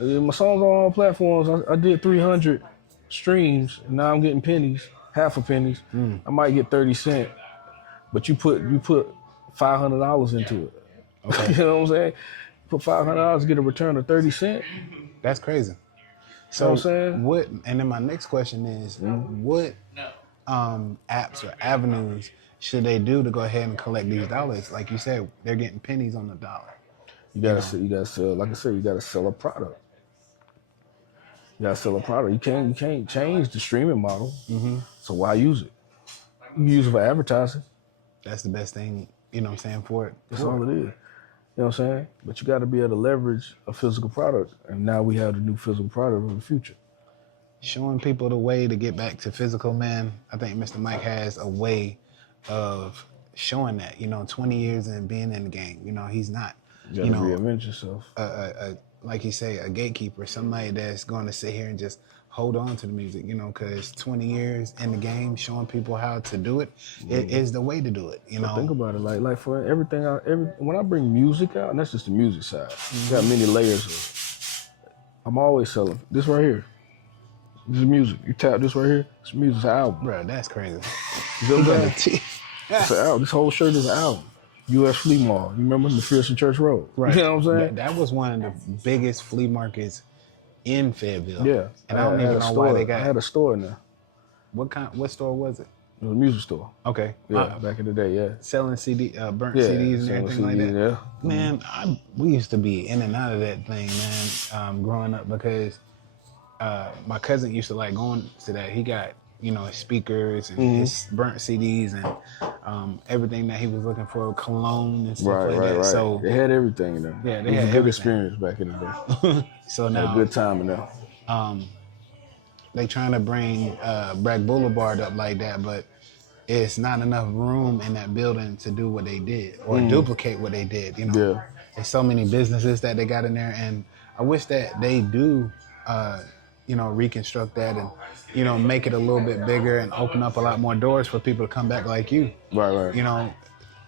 My song's on all platforms. I did 300 streams, and now I'm getting pennies, half a pennies. I might get 30 cents, but you put $500 into it. Okay. You know what I'm saying? Put $500 to get a return of 30 cents. That's crazy. So you know what I'm saying? And then my next question is, what apps or avenues should they do to go ahead and collect these dollars? Like you said, they're getting pennies on the dollar. You gotta sell, like I said, you gotta sell a product. You gotta sell a product. You can't change the streaming model. So why use it? You can use it for advertising. That's the best thing, for it. That's all it is. You know what I'm saying? But you gotta be able to leverage a physical product. And now we have the new physical product of the future. Showing people the way to get back to physical, man. I think Mr. Mike has a way of showing that, 20 years and being in the game. He's not, you gotta reinvent yourself. Like you say, a gatekeeper, somebody that's going to sit here and just hold on to the music, because 20 years in the game, showing people how to do it, it is the way to do it, So think about it, like for everything, when I bring music out, and that's just the music side, got many layers of. I'm always selling this right here. This is music. You tap this right here. It's music. It's an album. Bro, that's crazy. You know what it's an album. This whole shirt is an album. U.S. Flea Mall. You remember McPherson Church Road? Right. You know what I'm saying? That was one of the biggest flea markets in Fayetteville. Yeah. And I don't even know why they got. I had a store in there. What store was it? It was a music store. Okay. Yeah, back in the day, yeah. Selling burnt CDs and everything like that. Yeah. Man, we used to be in and out of that thing, man, growing up, because my cousin used to like going to that. He got, his speakers and his burnt CDs and everything that he was looking for, cologne and stuff like that. Right. So they had everything in there. Yeah, they had had a good everything. experience back in the day. So now, had a good time in there. They trying to bring Bragg Boulevard up like that, but it's not enough room in that building to do what they did or duplicate what they did. Yeah. There's so many businesses that they got in there, and I wish that they do, reconstruct that and, make it a little bit bigger and open up a lot more doors for people to come back like you. Right.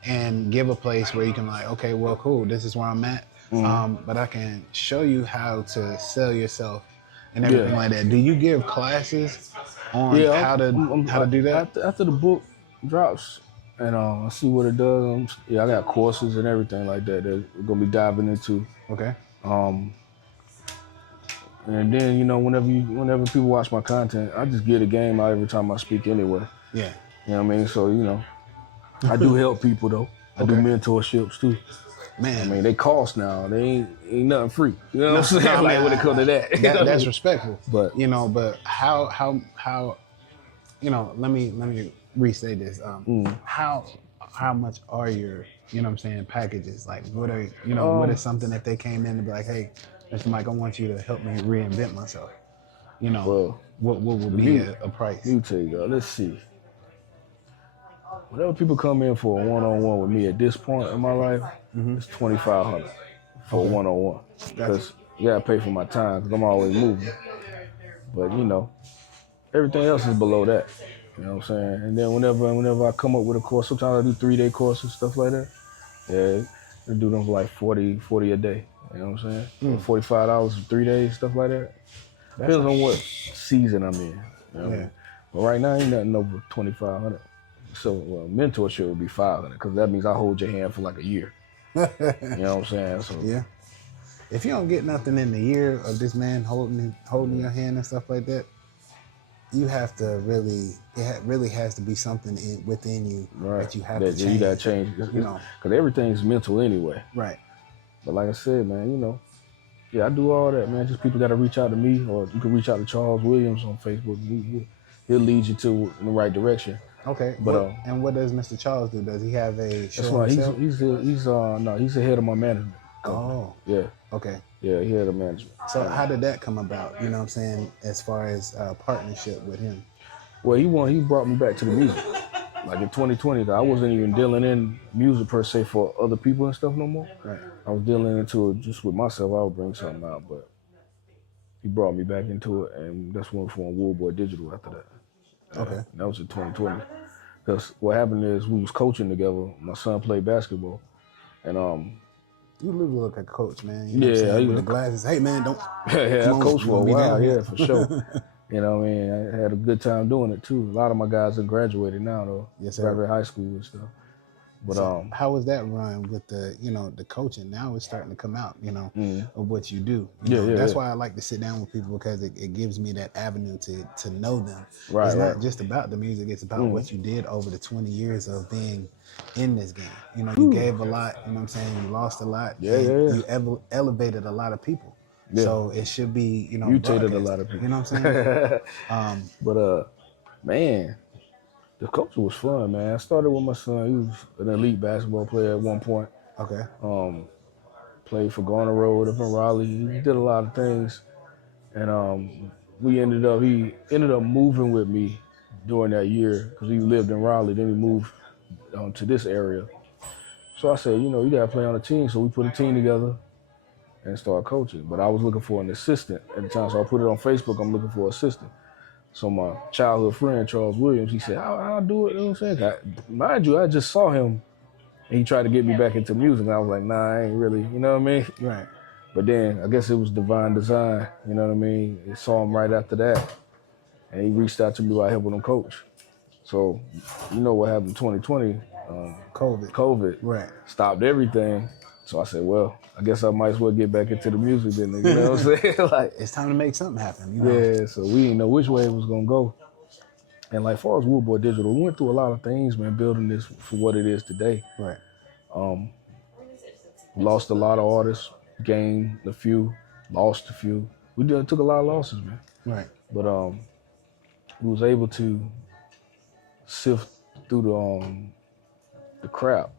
And give a place where you can like, okay, well, cool, this is where I'm at, but I can show you how to sell yourself and everything like that. Do you give classes on how to do that? After the book drops, and I see what it does. Yeah, I got courses and everything like that we're gonna be diving into. Okay. And then, you know, whenever people watch my content, I just get a game out every time I speak anyway. Yeah. You know what I mean? So, you know, I do help people though. I do mentorships too. Man, I mean, they cost now. They ain't nothing free. You know what I'm saying? No, like man, when it comes to that. That's respectful. But you know, but how you know, let me restate this. How much are your, you know what I'm saying, packages? Like what are, you know, what is something that they came in to be like, hey, Mr. Mike, I want you to help me reinvent myself. You know, well, what would be a price? Mutate, let's see. Whenever people come in for a one-on-one with me at this point in my life, it's $2,500 for a one-on-one. Because you gotta pay for my time because I'm always moving. But you know, everything else is below that. You know what I'm saying? And then whenever I come up with a course, sometimes I do 3-day courses, stuff like that. Yeah, I do them for like 40 a day. You know what I'm saying? $45 for 3 days, stuff like that. Depends on what season I'm in. You know what I mean? But right now, ain't nothing over $2,500. So mentorship would be $500 because that means I hold your hand for like a year. You know what I'm saying? So yeah. If you don't get nothing in the year of this man holding your hand and stuff like that, you have to really has to be something within you that you have to change. You gotta change, you know, because everything's mental anyway. Right. But like I said, man, you know, yeah, I do all that, man. Just people got to reach out to me, or you can reach out to Charles Williams on Facebook. He'll lead you to in the right direction. Okay. But and what does Mr. Charles do? Does he have a show? That's why he's the head of my management company. Oh. Yeah. Okay. Yeah, he had a management. So how did that come about? You know what I'm saying, as far as partnership with him? Well, he brought me back to the music. Like in 2020, I wasn't even dealing in music per se for other people and stuff no more. Right. I was dealing into it just with myself. I would bring something out, but he brought me back into it, and that's when we formed Wool Boy Digital after that. Okay. That was in 2020. Because what happened is we was coaching together. My son played basketball, and you literally look like a coach, man. You know what I'm saying? With the glasses. Hey, man, don't. Yeah, I coached for a while. Yeah, for sure. You know what I mean? I had a good time doing it too. A lot of my guys have graduated now though. Yes, sir. Graduated high school and stuff. But so how was that run with the, you know, the coaching? Now it's starting to come out, you know, of what you do. That's why I like to sit down with people, because it gives me that avenue to know them. Right, it's not just about the music, it's about what you did over the 20 years of being in this game. You know, you gave a lot, you know what I'm saying? You lost a lot. You elevated a lot of people. Yeah. So it should be, you know, mutated a lot of people. You know what I'm saying? But man, the coaching was fun, man. I started with my son. He was an elite basketball player at one point. Okay. Played for Garner Road up in Raleigh. He did a lot of things, and he ended up moving with me during that year because he lived in Raleigh. Then he moved to this area. So I said, you know, you gotta play on a team. So we put a team together and start coaching. But I was looking for an assistant at the time, so I put it on Facebook. I'm looking for an assistant. So my childhood friend, Charles Williams, he said, I'll do it. You know what I'm saying? Mind you, I just saw him, and he tried to get me back into music. And I was like, nah, I ain't really, you know what I mean? Right. But then I guess it was divine design, you know what I mean? I saw him right after that, and he reached out to me while helping him coach. So you know what happened in 2020? COVID. Right. Stopped everything. So I said, well, I guess I might as well get back into the music then. You know what I'm saying? Like, it's time to make something happen. You know? Yeah, so we didn't know which way it was going to go. And like, as far as Wool Boy Digital, we went through a lot of things, man, building this for what it is today. Right. Lost a lot of artists, gained a few, lost a few. We took a lot of losses, man. Right. But we was able to sift through the crap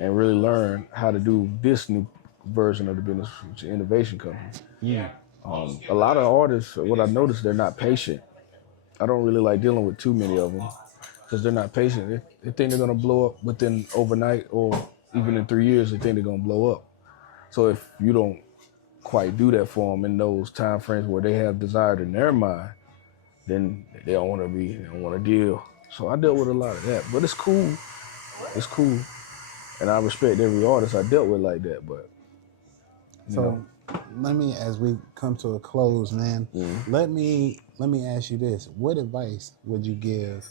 and really learn how to do this new version of the business, which is innovation company. Yeah. A lot of artists, what I noticed, they're not patient. I don't really like dealing with too many of them because they're not patient. They think they're gonna blow up within overnight, or even in 3 years, they think they're gonna blow up. So if you don't quite do that for them in those time frames where they have desire in their mind, then they don't want to deal. So I dealt with a lot of that, but it's cool. It's cool. And I respect every artist I dealt with like that, but so let me, as we come to a close, man, let me ask you this. What advice would you give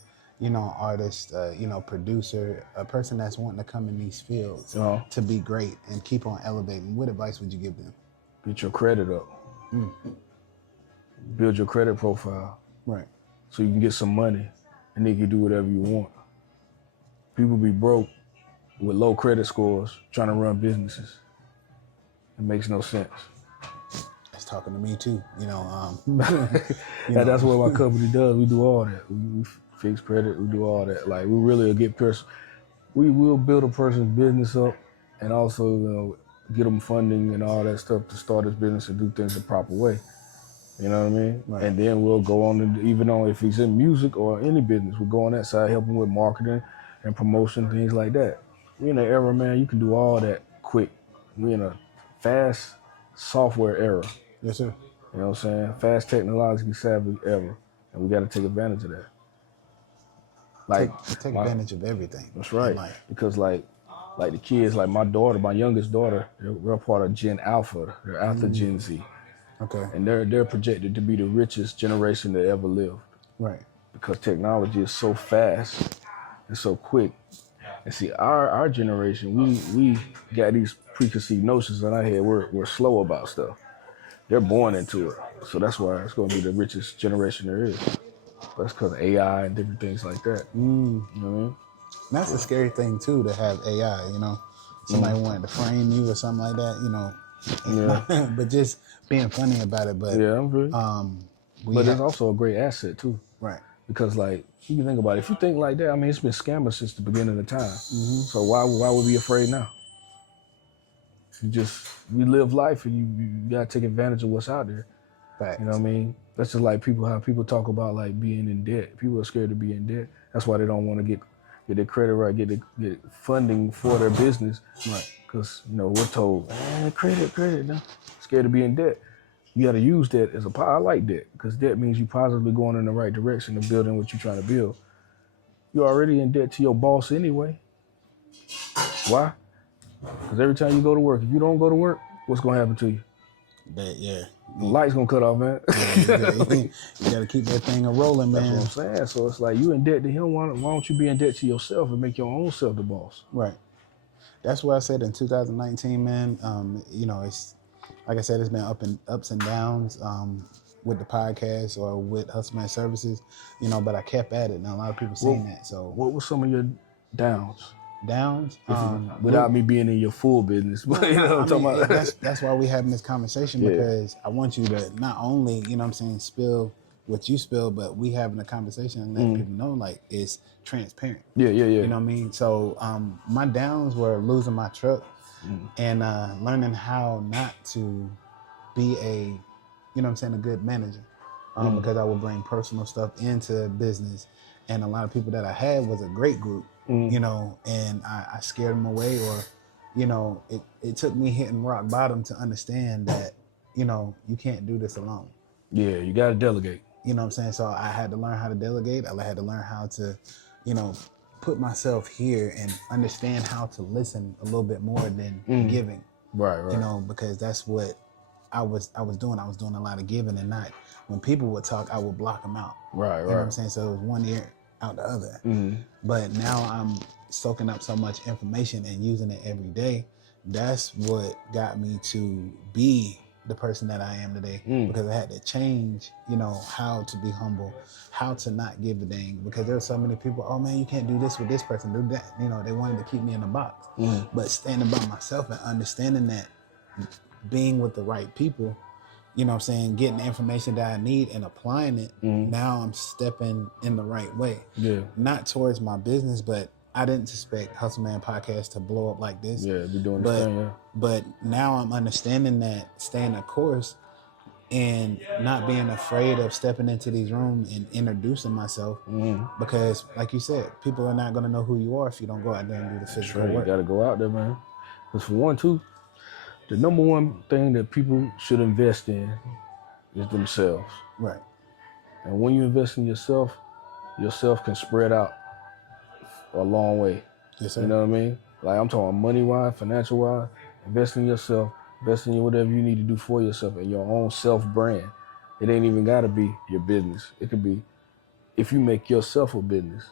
artist, producer, a person that's wanting to come in these fields to be great and keep on elevating, what advice would you give them? Get your credit up. Build your credit profile. Right. So you can get some money and then you can do whatever you want. People be broke with low credit scores trying to run businesses. It makes no sense. That's talking to me too. That's what my company does. We do all that. We fix credit. We do all that. Like, we really we will build a person's business up and also get them funding and all that stuff to start his business and do things the proper way. You know what I mean? Right. And then we'll go on to, even on if he's in music or any business, we'll go on that side, help him with marketing and promotion, things like that. We're in an era, man, you can do all that quick. We're in a fast software era. Yes, sir. You know what I'm saying? Fast technologically savvy era. And we got to take advantage of that. Like, take advantage of everything. That's right. Because like the kids, like my youngest daughter, they're part of Gen Alpha. They're after Gen Z. Okay. And they're projected to be the richest generation that ever lived. Right. Because technology is so fast and so quick. And see, our generation, we got these preconceived notions in our head. We're slow about stuff. They're born into it. So that's why it's going to be the richest generation there is. But that's because of AI and different things like that. You know what I mean? And that's the scary thing too, to have AI, Somebody wanted to frame you or something like that, Yeah. But just being funny about it. But yeah, I'm good. But it's also a great asset too. Right. Because like, you can think about it. If you think like that, I mean, it's been scammers since the beginning of the time. So why would we be afraid now? We live life and you gotta take advantage of what's out there. Facts. You know what I mean? That's just like how people talk about like being in debt. People are scared to be in debt. That's why they don't want to get their credit right, get funding for their business. Right. Because, we're told, credit, no. Scared to be in debt. You got to use that as I like debt, because debt means you positively going in the right direction of building what you're trying to build. You're already in debt to your boss anyway. Why? Because every time you go to work, if you don't go to work, what's going to happen to you? The light's going to cut off, man. You got to keep that thing rolling, man. That's what I'm saying. So it's like, you in debt to him. Why don't you be in debt to yourself and make your own self the boss? Right. That's what I said in 2019, man. It's like I said, it's been ups and downs with the podcast or with Hustleman Services, but I kept at it, and a lot of people seen that. So, what were some of your downs? Without me being in your full business, but that's why we having this conversation, because I want you to not only spill what you spill, but we having a conversation and letting people know like it's transparent. Yeah. You know what I mean? So my downs were losing my truck and learning how not to be a good manager, because I would bring personal stuff into business, and a lot of people that I had was a great group. And I scared them away, or, it took me hitting rock bottom to understand that, you can't do this alone. Yeah, you got to delegate. You know what I'm saying? So I had to learn how to delegate. I had to learn how to, put myself here and understand how to listen a little bit more than giving. Right. Because that's what I was doing. I was doing a lot of giving, and not when people would talk, I would block them out. Right. You know what I'm saying? So it was one ear out the other. But now I'm soaking up so much information and using it every day. That's what got me to be the person that I am today, because I had to change, how to be humble, how to not give a dang, because there are so many people, oh man, you can't do this with this person, do that. They wanted to keep me in a box. But standing by myself and understanding that being with the right people, getting the information that I need and applying it, now I'm stepping in the right way. Yeah. Not towards my business, but I didn't expect Hustleman Podcast to blow up like this. Yeah, be doing this thing, yeah. But now I'm understanding that staying the course and not being afraid of stepping into these rooms and introducing myself, because like you said, people are not going to know who you are if you don't go out there and do the physical work. You got to go out there, man. Because for one, too, the number one thing that people should invest in is themselves. Right. And when you invest in yourself can spread out a long way. Yes, sir. You know what I mean? Like, I'm talking money-wise, financial-wise, invest in yourself, invest in whatever you need to do for yourself and your own self-brand. It ain't even got to be your business. It could be, if you make yourself a business,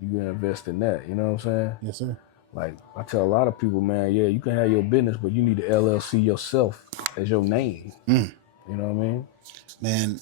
you can invest in that. You know what I'm saying? Yes, sir. Like I tell a lot of people, man, yeah, you can have your business, but you need to LLC yourself as your name. You know what I mean? Man,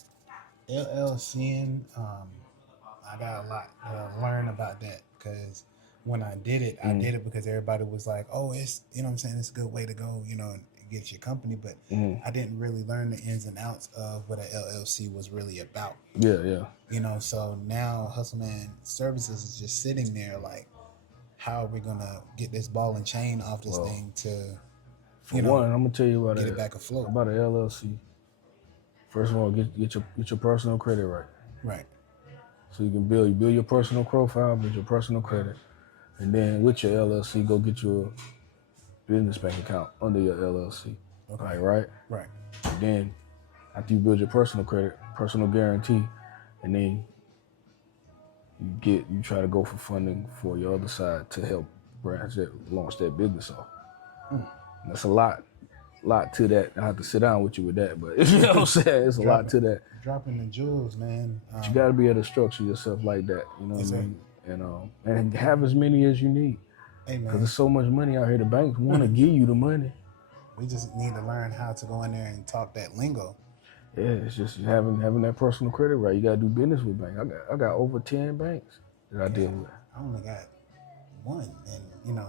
LLCing, I got a lot to learn about that because when I did it, I did it because everybody was like, oh, it's, you know what I'm saying, it's a good way to go, you know, and get your company. But I didn't really learn the ins and outs of what an LLC was really about. Yeah. You know, so now Hustleman Services is just sitting there like, how are we going to get this ball and chain off this thing to, For one, I'm going to tell you about get it back afloat. About an LLC. First of all, get your personal credit right. Right. So you can build your personal profile, build your personal credit, and then with your LLC, go get your business bank account under your LLC. Okay. Right? Right. And then after you build your personal credit, personal guarantee, and then you try to go for funding for your other side to help launch that business off. That's a lot to that. I have to sit down with you with that, but you know what I'm saying? It's a lot to that. Dropping the jewels, man. But you got to be able to structure yourself like that. You know what I mean? And have as many as you need. Hey, man. Because there's so much money out here. The banks want to give you the money. We just need to learn how to go in there and talk that lingo. Yeah, it's just having that personal credit right. You got to do business with banks. I got over 10 banks that I deal with. I only got one, and you know,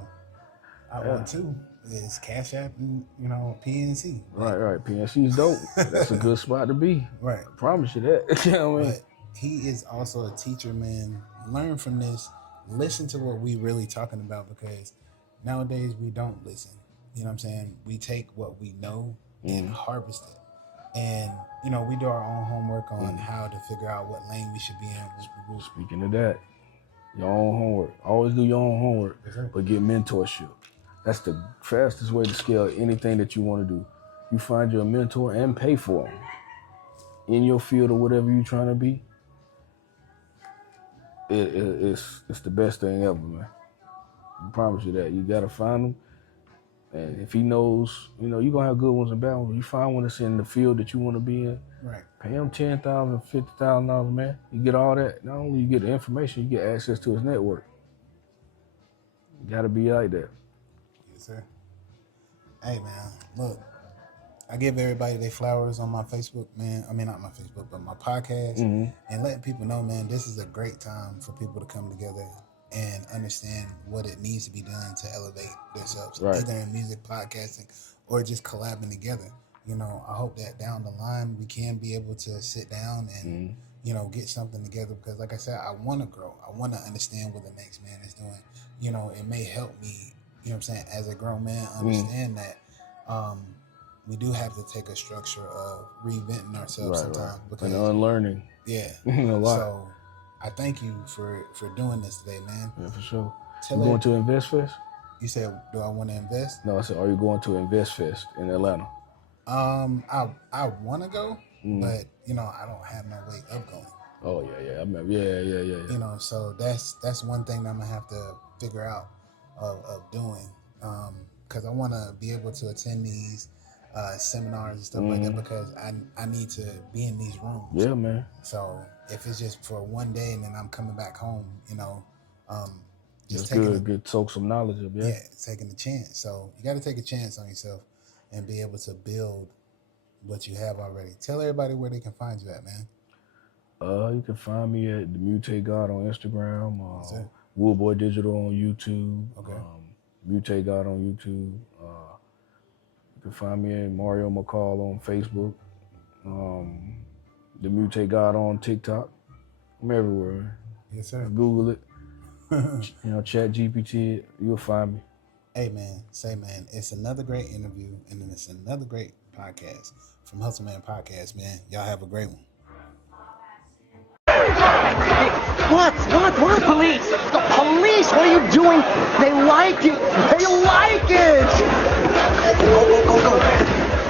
I want two. Is Cash App and, you know, PNC. Right. PNC's dope. That's a good spot to be. Right. I promise you that. You know what I mean? But he is also a teacher, man. Learn from this. Listen to what we really talking about, because nowadays we don't listen. You know what I'm saying? We take what we know and harvest it. And, you know, we do our own homework on how to figure out what lane we should be in. Speaking of that, your own homework. Always do your own homework, but get mentorship. That's the fastest way to scale anything that you want to do. You find your mentor and pay for them in your field or whatever you're trying to be. It's the best thing ever, man. I promise you that. You got to find them. And if he knows, you know, you're going to have good ones and bad ones. You find one that's in the field that you want to be in. Right. Pay him $10,000, $50,000, man. You get all that. Not only you get the information, you get access to his network. You got to be like that. Sir. Hey, man, look, I give everybody their flowers on my Facebook, man. I mean, not my Facebook, but my podcast, and letting people know, man, this is a great time for people to come together and understand what it needs to be done to elevate themselves, either in music, podcasting, or just collabing together. You know, I hope that down the line we can be able to sit down and, you know, get something together, because like I said, I want to grow. I want to understand what the next man is doing. You know, it may help me, you know what I'm saying, as a grown man, understand that we do have to take a structure of reinventing ourselves sometimes. Because, and unlearning. Yeah. A lot. So I thank you for doing this today, man. Yeah, for sure. You going to Invest Fest? You said, do I want to invest? No, I said, are you going to Invest Fest in Atlanta? I want to go, but, you know, I don't have no way of going. Oh, yeah. I remember. Yeah. You know, so that's one thing that I'm going to have to figure out of doing, because I want to be able to attend these seminars and stuff like that, because I need to be in these rooms. Yeah, man. So if it's just for one day and then I'm coming back home, you know, just good soak some knowledge up. Yeah, taking a chance. So you got to take a chance on yourself and be able to build what you have already. Tell everybody where they can find you at, man. You can find me at the Mutate God on Instagram. Woodboy Digital on YouTube. Okay. Mutate God on YouTube. You can find me at Mario Mccall on Facebook. The Mutate God on TikTok. I'm everywhere. Yes, sir. Google it. You know, Chat GPT. You'll find me. Hey, man. Say, man, it's another great interview, and then it's another great podcast from Hustle Man Podcast, man. Y'all have a great one. What? Police? The police? What are you doing? They like you. They